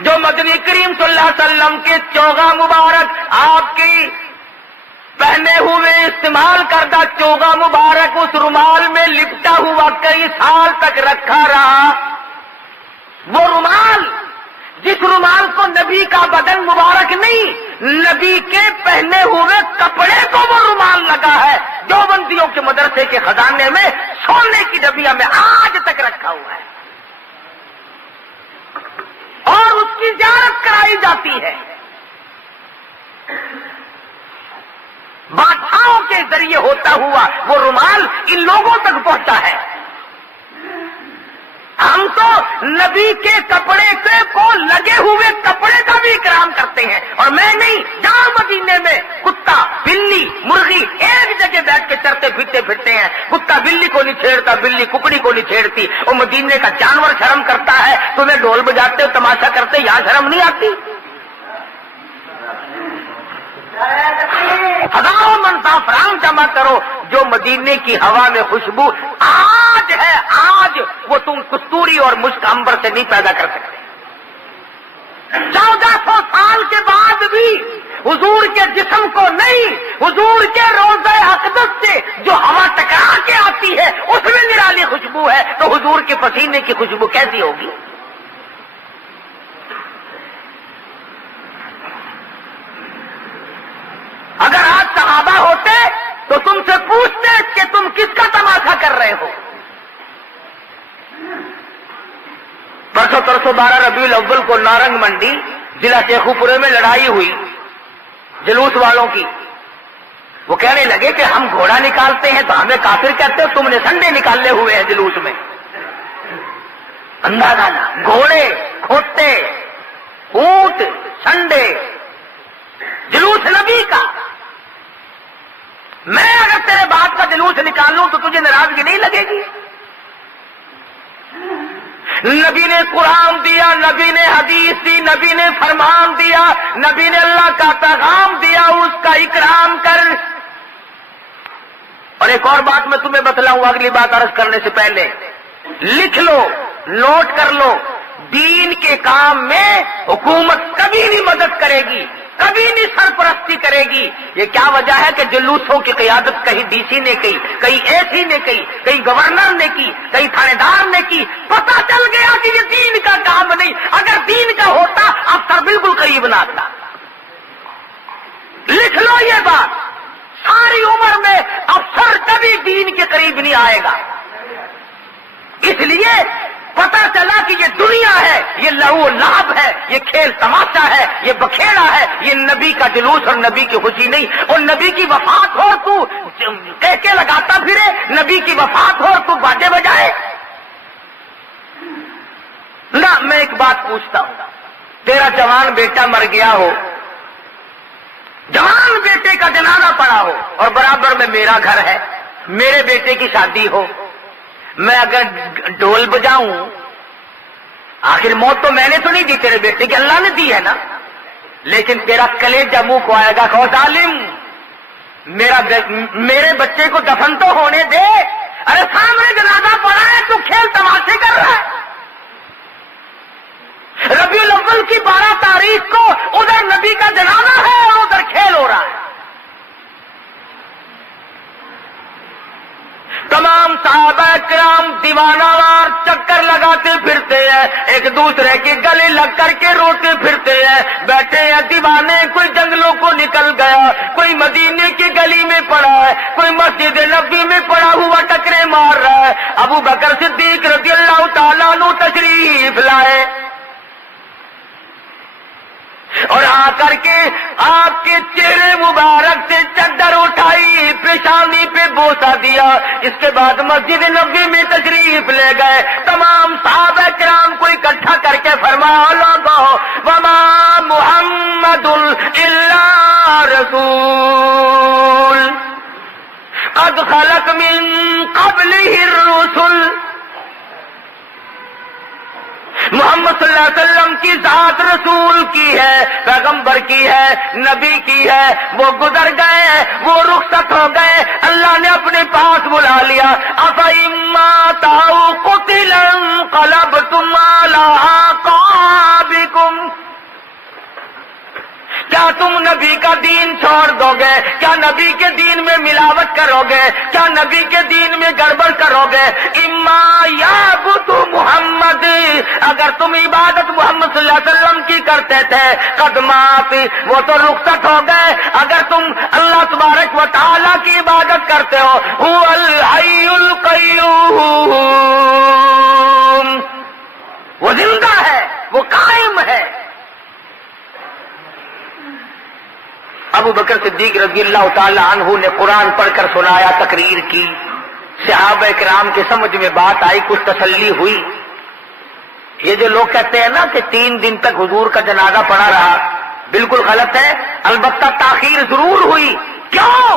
جو مدنی کریم صلی اللہ علیہ وسلم کے چوغا مبارک، آپ کی پہنے ہوئے استعمال کردہ چوغا مبارک اس رومال میں لپٹا ہوا کئی سال تک رکھا رہا۔ وہ رومال، جس رومال کو نبی کا بدن مبارک نہیں، نبی کے پہنے ہوئے کپڑے کو وہ رومال لگا ہے، دیوبندیوں کے مدرسے کے خزانے میں سونے کی ڈبیا میں آج تک رکھا ہوا ہے، اور اس کی زیارت کرائی جاتی ہے۔ بادشاہوں کے ذریعے ہوتا ہوا وہ رومال ان لوگوں تک پہنچا ہے۔ ہم تو نبی کے کپڑے کو لگے ہوئے کپڑے کا بھی اکرام کرتے ہیں، اور میں نہیں، جہاں مدینے میں کتا، بلی، مرغی ایک جگہ بیٹھ کے چرتے پھرتے ہیں، کتا بلی کو نہیں چھیڑتا، بلی ککڑی کو نہیں چھیڑتی، اور مدینے کا جانور شرم کرتا ہے، تمہیں ڈھول بجاتے ہو، تماشا کرتے، یہاں شرم نہیں آتی؟ ہزاروں من زعفران جمع کرو، جو مدینے کی ہوا میں خوشبو آج ہے، آج وہ تم کستوری اور مشک عنبر سے نہیں پیدا کر سکتے۔ 1400 سال کے بعد بھی حضور کے جسم کو نہیں، حضور کے روضہ اقدس سے جو ہوا ٹکرا کے آتی ہے اس میں نرالی خوشبو ہے، تو حضور کے پسینے کی خوشبو کیسی ہوگی؟ اگر آج صحابہ ہوتے تو تم سے پوچھتے کہ تم کس کا تماشا کر رہے ہو۔ پرسوں 12 ربیع الاول کو نارنگ منڈی ضلع شیخو پورے میں لڑائی ہوئی جلوس والوں کی۔ وہ کہنے لگے کہ ہم گھوڑا نکالتے ہیں تو ہمیں کافر کہتے ہو، تم نے سنڈے نکالے ہوئے ہیں جلوس میں۔ اندازہ نہ، گھوڑے، کھوٹے، اونٹ، سنڈے، جلوس نبی کا۔ میں اگر تیرے باپ کا جلوس نکالوں تو تجھے ناراضگی نہیں لگے گی؟ نبی نے قرآن دیا، نبی نے حدیث دی، نبی نے فرمان دیا، نبی نے اللہ کا پیغام دیا، اس کا اکرام کر۔ اور ایک اور بات میں تمہیں بتلاؤں اگلی بات عرض کرنے سے پہلے، لکھ لو، نوٹ کر لو، دین کے کام میں حکومت کبھی نہیں مدد کرے گی، کبھی نہیں سرپرستی کرے گی۔ یہ کیا وجہ ہے کہ جلوسوں کی قیادت کہیں ڈی سی نے کی، کہیں اے سی نے کی، کہیں گورنر نے کی، کہیں تھانے دار نے کی؟ پتہ چل گیا کہ یہ دین کا کام نہیں۔ اگر دین کا ہوتا افسر بالکل قریب نہ آتا۔ لکھ لو یہ بات، ساری عمر میں افسر کبھی دین کے قریب نہیں آئے گا۔ اس لیے پتا چلا کہ یہ دنیا ہے، یہ لہو و لعب ہے، یہ کھیل تماشا ہے، یہ بکھیڑا ہے، یہ نبی کا جلوس اور نبی کی خوشی نہیں۔ اور نبی کی وفات ہو تو کہہ کے لگاتا پھرے، نبی کی وفات ہو تو باجے بجائے نہ۔ میں ایک بات پوچھتا ہوں، تیرا جوان بیٹا مر گیا ہو، جوان بیٹے کا جنازہ پڑا ہو، اور برابر میں میرا گھر ہے، میرے بیٹے کی شادی ہو، میں اگر ڈھول بجاؤں، آخر موت تو میں نے تو نہیں دی تیرے بیٹے کی، اللہ نے دی ہے نا، لیکن تیرا کلیجہ منہ کو آئے گا، کہو ظالم میرے بچے کو دفن تو ہونے دے، ارے سامنے جنازہ پڑا ہے تو کھیل تماشے کر رہا ہے۔ ربیع الاول کی 12 تاریخ کو ادھر نبی کا جنازہ ہے اور ادھر کھیل ہو رہا ہے۔ تمام صحابہ کرام دیوانہ وار چکر لگاتے پھرتے ہیں، ایک دوسرے کے گلے لگ کر کے روتے پھرتے ہیں، بیٹھے ہیں دیوانے، کوئی جنگلوں کو نکل گیا، کوئی مدینے کی گلی میں پڑا ہے، کوئی مسجد نبی میں پڑا ہوا ٹکرے مار رہا ہے۔ ابو بکر صدیق رضی اللہ تعالیٰ عنہ تشریف لائے اور آ کر کے آپ کے چہرے مبارک سے چادر اٹھائی، پیشانی پہ بوسہ دیا، اس کے بعد مسجد نبوی میں تشریف لے گئے، تمام صحابہ کرام کو اکٹھا کر کے فرمایا، لوگو وما محمد الا رسول قد خلق من قبلہ الرسل، محمد صلی اللہ علیہ وسلم کی ذات رسول کی ہے، پیغمبر کی ہے، نبی کی ہے، وہ گزر گئے، وہ رخصت ہو گئے، اللہ نے اپنے پاس بلا لیا۔ أَفَإِمَّا تَعُوا قُتِلًا انقلبتم عَلَىٰ أَعْقَابِكُمْ، کیا تم نبی کا دین چھوڑ دو گے؟ کیا نبی کے دین میں ملاوٹ کرو گے؟ کیا نبی کے دین میں گڑبڑ کرو گے؟ اما یعبد محمد، اگر تم عبادت محمد صلی اللہ علیہ وسلم کی کرتے تھے، قدمات وہ تو رخصت ہو گئے، اگر تم اللہ تبارک و تعالی کی عبادت کرتے ہو، هو الحی القیوم، وہ زندہ ہے، وہ قائم ہے۔ ابو بکر صدیق رضی اللہ تعالی عنہ نے قرآن پڑھ کر سنایا، تقریر کی، صحابہ کرام کے سمجھ میں بات آئی، کچھ تسلی ہوئی۔ یہ جو لوگ کہتے ہیں نا کہ 3 دن تک حضور کا جنازہ پڑا رہا، بالکل غلط ہے، البتہ تاخیر ضرور ہوئی۔ کیوں؟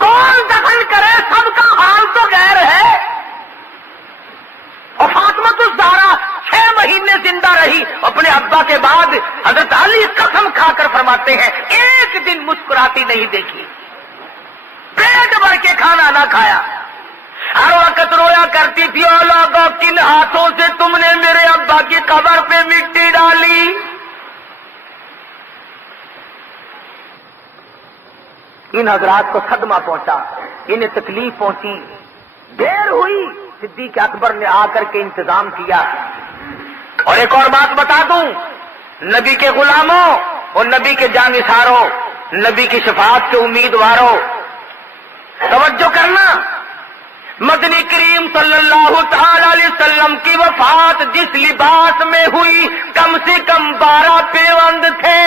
کون دفن کرے، سب کا حال تو غیر ہے۔ اور فاطمہ الزہرا 6 مہینے زندہ رہی، اپنے ابا کے بعد حضرت علی قسم کھا کر فرماتے ہیں ایک دن مسکراتی نہیں دیکھی، پیٹ بھر کے کھانا نہ کھایا، ہر وقت رویا کرتی تھی، او لوگوں کن ہاتھوں سے تم نے میرے ابا کی قبر پہ مٹی ڈالی۔ ان حضرات کو صدمہ پہنچا، انہیں تکلیف پہنچی، دیر ہوئی، صدیق اکبر نے آ کر کے انتظام کیا۔ اور ایک اور بات بتا دوں، نبی کے غلاموں اور نبی کے جانثاروں، نبی کی شفاعت کے امیدواروں، توجہ کرنا، مدنی کریم صلی اللہ تعالی علیہ وسلم کی وفات جس لباس میں ہوئی، کم سے کم 12 پیوند تھے۔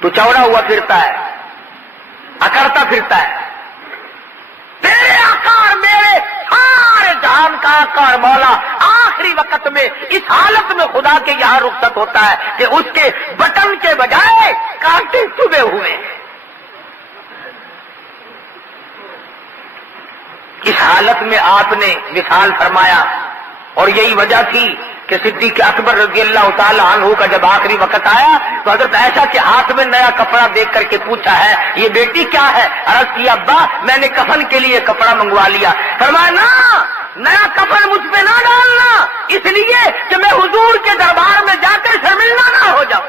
تو چوڑا ہوا پھرتا ہے، اکڑتا پھرتا ہے، تیرے آقا اور میرے سارے جہان کا آقا اور مولا آخری وقت میں اس حالت میں خدا کے یہاں رخصت ہوتا ہے کہ اس کے بٹن کے بجائے کانٹے چبھے ہوئے۔ اس حالت میں آپ نے وصال فرمایا، اور یہی وجہ تھی کہ صدیق اکبر رضی اللہ تعالی عنہ کا جب آخری وقت آیا تو حضرت عائشہ کے ہاتھ میں نیا کپڑا دیکھ کر کے پوچھا ہے یہ بیٹی کیا ہے؟ عرض کیا ابا میں نے کفن کے لیے کپڑا منگوا لیا۔ فرمایا نا، نیا کفن مجھ پہ نہ ڈالنا، اس لیے کہ میں حضور کے دربار میں جا کر شرمندہ نہ ہو جاؤں۔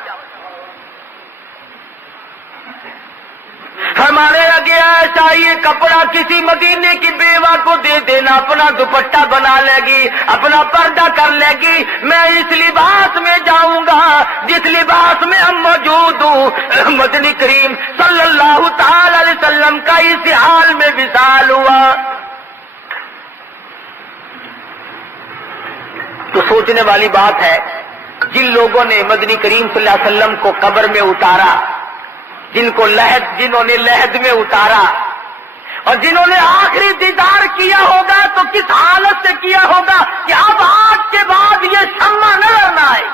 فرمانے لگے ایسا یہ کپڑا کسی مدینے کی بیوہ کو دے دینا، اپنا دوپٹہ بنا لے گی، اپنا پردہ کر لے گی، میں اس لباس میں جاؤں گا جس لباس میں ہم موجود ہوں۔ مدنی کریم صلی اللہ تعالی علیہ وسلم کا اس حال میں وصال ہوا۔ تو سوچنے والی بات ہے، جن لوگوں نے مدنی کریم صلی اللہ علیہ وسلم کو قبر میں اتارا، جنہوں نے لحد میں اتارا، اور جنہوں نے آخری دیدار کیا ہوگا تو کس حالت سے کیا ہوگا کہ اب آج کے بعد یہ شمع نظر نہ آئے۔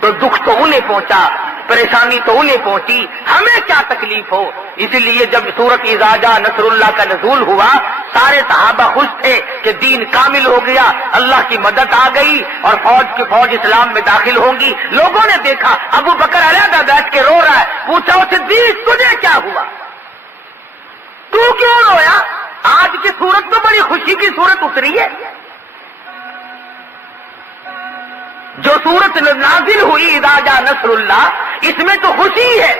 تو دکھ تو انہیں پہنچا، پریشانی تو انہیں پہنچی، ہمیں کیا تکلیف ہو۔ اسی لیے جب سورت اذا جاء نصر اللہ کا نزول ہوا، سارے صحابہ خوش تھے کہ دین کامل ہو گیا، اللہ کی مدد آ گئی اور فوج اسلام میں داخل ہوں گی۔ لوگوں نے دیکھا ابو بکر علیحدہ بیٹھ کے رو رہا ہے، پوچھا اسے صدیق تجھے کیا ہوا، تو کیوں رویا؟ آج کی صورت تو بڑی خوشی کی صورت اتری ہے، جو صورت نازل ہوئی اذا جاء نصر اللہ، اس میں تو خوشی ہے،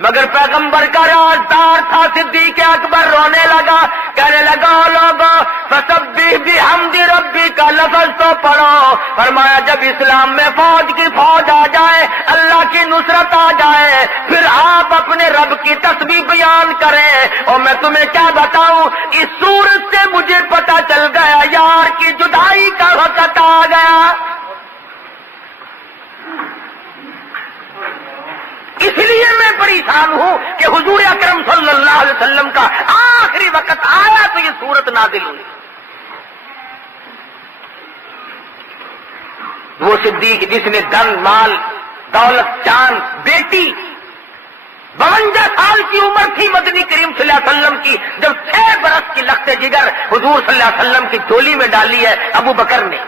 مگر پیغمبر کا رازدار تھا صدیق اکبر رونے لگا، کہنے لگا لوگوں فسبح بحمد ربی کا لفظ تو پڑھو۔ فرمایا جب اسلام میں فوج کی فوج آ جائے، اللہ کی نصرت آ جائے، پھر آپ اپنے رب کی تسبیح بیان کریں۔ اور میں تمہیں کیا بتاؤں، اس صورت سے مجھے پتا چل گیا یار کی جدائی کا وقت آ گیا۔ اس لیے میں پریشان ہوں کہ حضور اکرم صلی اللہ علیہ وسلم کا آخری وقت آیا تو یہ صورت نازل ہوئی۔ وہ صدیق جس نے دن مال دولت جان بیٹی 52 سال کی عمر تھی مدنی کریم صلی اللہ علیہ وسلم کی، جب 6 برس کی لخت جگر حضور صلی اللہ علیہ وسلم کی جھولی میں ڈالی ہے ابو بکر نے۔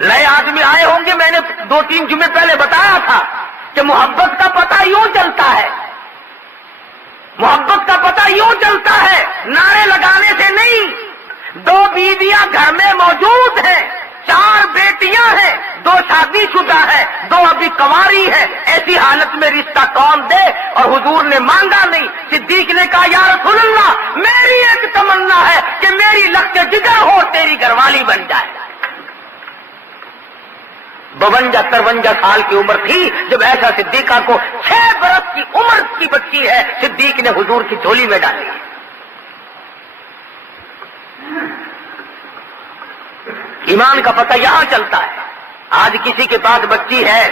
نئے آدمی آئے ہوں گے، میں نے 2-3 جمعے پہلے بتایا تھا کہ محبت کا پتہ یوں چلتا ہے، محبت کا پتہ یوں چلتا ہے نعرے لگانے سے نہیں۔ 2 بیویاں گھر میں موجود ہیں، 4 بیٹیاں ہیں، 2 شادی شدہ ہیں، 2 ابھی کنواری ہیں، ایسی حالت میں رشتہ کون دے؟ اور حضور نے مانگا نہیں۔ صدیق نے کہا یا رسول اللہ میری ایک تمنا ہے کہ میری لخت جگر ہو تیری گھر والی بن جائے۔ 52-53 سال کی عمر تھی جب ایسا صدیقہ کو 6 برس کی عمر کی بچی ہے صدیق نے حضور کی جھولی میں ڈالی۔ ایمان کا پتہ یہاں چلتا ہے۔ آج کسی کے پاس بچی ہے،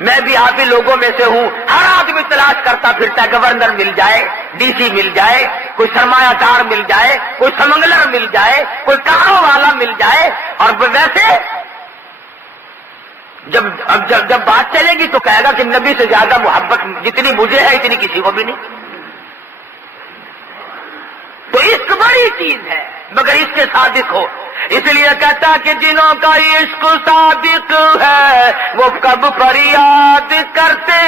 میں بھی آپ ہی لوگوں میں سے ہوں، ہر آدمی تلاش کرتا پھرتا ہے گورنر مل جائے، ڈی سی مل جائے، کوئی سرمایہ دار مل جائے، کوئی سمنگلر مل جائے، کوئی کاروں والا مل جائے۔ اور ویسے جب بات چلے گی تو کہے گا کہ نبی سے زیادہ محبت جتنی مجھے ہے اتنی کسی کو بھی نہیں۔ تو عشق بڑی چیز ہے مگر اس کے صادق ہو۔ اس لیے کہتا کہ جنہوں کا عشق صادق ہے وہ کب فریاد کرتے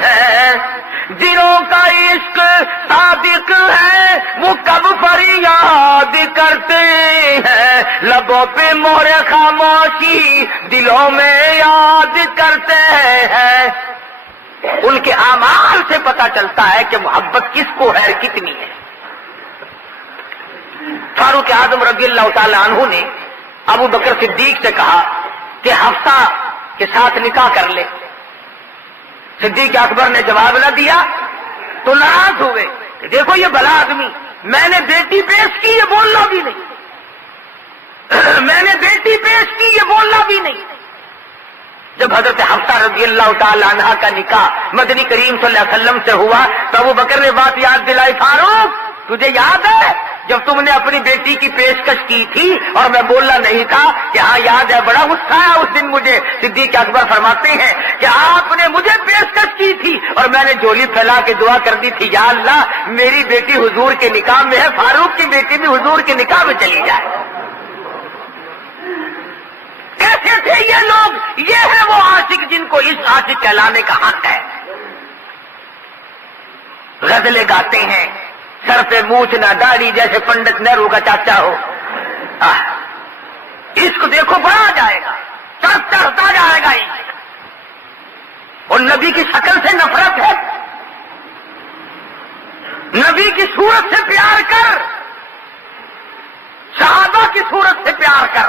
ہیں، جنہوں کا عشق صادق ہے وہ کب فریاد کرتے ہیں، لبوں پہ مہر خاموشی دلوں میں یاد کرتے ہیں۔ ان کے اعمال سے پتہ چلتا ہے کہ محبت کس کو ہے کتنی ہے۔ فاروق اعظم رضی اللہ تعالی عنہ نے ابو بکر صدیق سے کہا کہ حفصہ کے ساتھ نکاح کر لے۔ صدیق اکبر نے جواب نہ دیا تو ناراض ہوئے کہ دیکھو یہ بھلا آدمی، میں نے بیٹی پیش کی یہ بولنا بھی نہیں، میں نے بیٹی پیش کی یہ بولنا بھی نہیں۔ جب حضرت حفصہ رضی اللہ تعالی عنہ کا نکاح مدنی کریم صلی اللہ علیہ وسلم سے ہوا تو ابو بکر نے بات یاد دلائی، فاروق تجھے یاد ہے جب تم نے اپنی بیٹی کی پیشکش کی تھی اور میں بولنا نہیں تھا؟ کہ ہاں یاد ہے، بڑا غصہ آیا اس دن مجھے۔ صدیق اکبر فرماتے ہیں کہ آپ نے مجھے پیشکش کی تھی اور میں نے جھولی پھیلا کے دعا کر دی تھی یا اللہ میری بیٹی حضور کے نکاح میں ہے، فاروق کی بیٹی بھی حضور کے نکاح میں چلی جائے۔ کیسے تھے یہ لوگ؟ یہ ہے وہ عاشق جن کو اس عاشق کہلانے کا حق ہے۔ غزلیں گاتے ہیں، سر پہ مونچھ نہ داڑھی جیسے پنڈت نہرو کا چاچا ہو۔ اس کو دیکھو بڑھا جائے گا، سر چڑھتا جائے گا۔ اور نبی کی شکل سے نفرت ہے، نبی کی صورت سے پیار کر، صحابہ کی صورت سے پیار کر،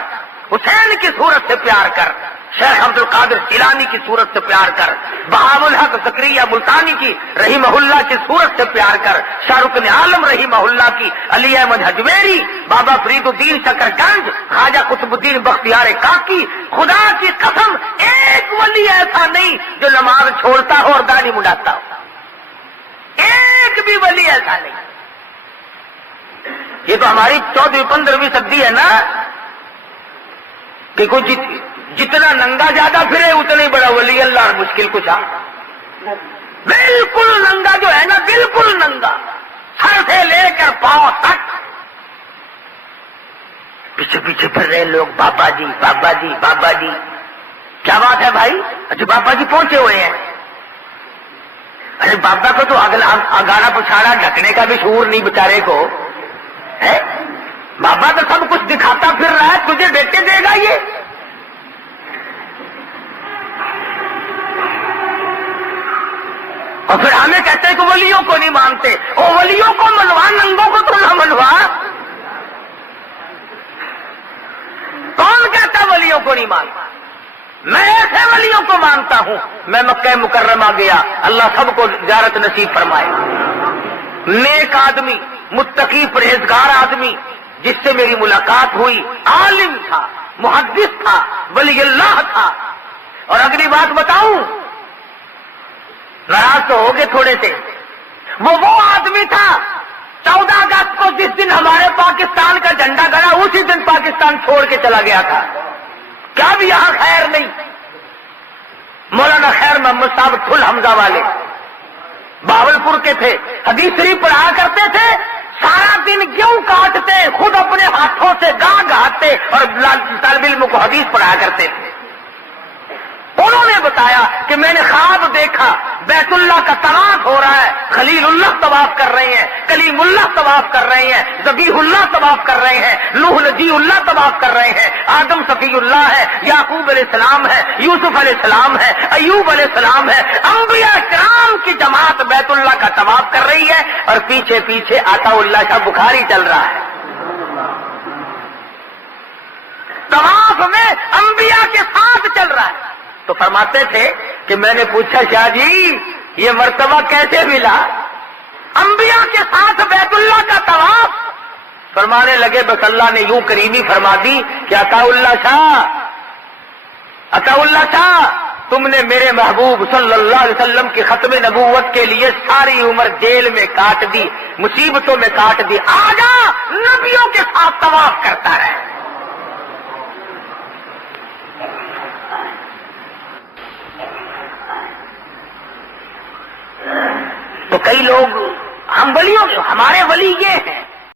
حسین کی صورت سے پیار کر، شیخ عبد القادر جیلانی کی صورت سے پیار کر، بہاء الحق زکریا ملتانی کی رحمہ اللہ کی صورت سے پیار کر، شاہ رکن عالم رحمہ اللہ کی، علی احمد حجویری، بابا فرید الدین شکر گنج، خواجہ قطب الدین بختیار کاکی۔ خدا کی قسم ایک ولی ایسا نہیں جو نماز چھوڑتا ہو اور داڑھی مڈاتا ہو، ایک بھی ولی ایسا نہیں۔ یہ تو ہماری 14ویں-15ویں صدی ہے نا کہ کوئی جتنا ننگا زیادہ پھرے اتنا ہی بڑا ولی اللہ، مشکل کچھ آ۔ بالکل ننگا جو ہے نا، بالکل ننگا، سر سے لے کر پاؤں تک، پیچھے پیچھے پھر رہے لوگ، بابا جی بابا جی بابا جی۔ کیا بات ہے بھائی؟ اچھا بابا جی پہنچے ہوئے ہیں۔ ارے بابا کو تو اگاڑا پچھاڑا ڈھکنے کا بھی شعور نہیں بیچارے کو ہے۔ بابا تو سب کچھ دکھاتا پھر رہا ہے، تجھے بیٹے دے گا یہ؟ اور پھر ہمیں کہتے ہیں کہ ولیوں کو نہیں مانتے. اور ولیوں کو منوا, ننگوں کو تو نہ منوا. کون کہتا ولیوں کو نہیں مانتا؟ میں ایسے ولیوں کو مانتا ہوں. میں مکہ مکرمہ گیا, اللہ سب کو زیارت نصیب فرمائے. نیک آدمی, متقی پرہیزگار آدمی جس سے میری ملاقات ہوئی, عالم تھا, محدث تھا, ولی اللہ تھا. اور اگلی بات بتاؤں, ناراض تو ہوگے تھوڑے سے, وہ آدمی تھا 14 اگست کو جس دن ہمارے پاکستان کا جھنڈا گڑا اسی دن پاکستان چھوڑ کے چلا گیا تھا. کیا بھی یہاں خیر نہیں؟ مولانا خیر محمد صاحب ٹھل حمزہ والے باولپور کے تھے, حدیث شریف پڑھا کرتے تھے. سارا دن گیہوں کاٹتے, خود اپنے ہاتھوں سے گاہ گاتے اور طالب علم کو حدیث پڑھا کرتے تھے. انہوں نے بتایا کہ میں نے خواب دیکھا بیت اللہ کا طواف ہو رہا ہے, خلیل اللہ طواف کر رہے ہیں, کلیم اللہ طواف کر رہے ہیں, ذبیح اللہ طواف کر رہے ہیں, نوح نجی اللہ طواف کر رہے ہیں, آدم صفی اللہ ہے, یعقوب علیہ السلام ہے, یوسف علیہ السلام ہے, ایوب علیہ السلام ہے. انبیاء کرام کی جماعت بیت اللہ کا طواف کر رہی ہے اور پیچھے پیچھے عطا اللہ کا بخاری چل رہا ہے. طواف میں انبیاء کے ساتھ چل رہا ہے. تو فرماتے تھے کہ میں نے پوچھا شاہ جی یہ مرتبہ کیسے ملا, انبیاء کے ساتھ بیت اللہ کا طواف؟ فرمانے لگے بس اللہ نے یوں کریمی فرما دی کہ عطا اللہ شاہ تم نے میرے محبوب صلی اللہ علیہ وسلم کی ختم نبوت کے لیے ساری عمر جیل میں کاٹ دی, مصیبتوں میں کاٹ دی, آجا نبیوں کے ساتھ طواف کرتا رہے. تو کئی لوگ ہم ولیوں, ہمارے ولی یہ ہیں,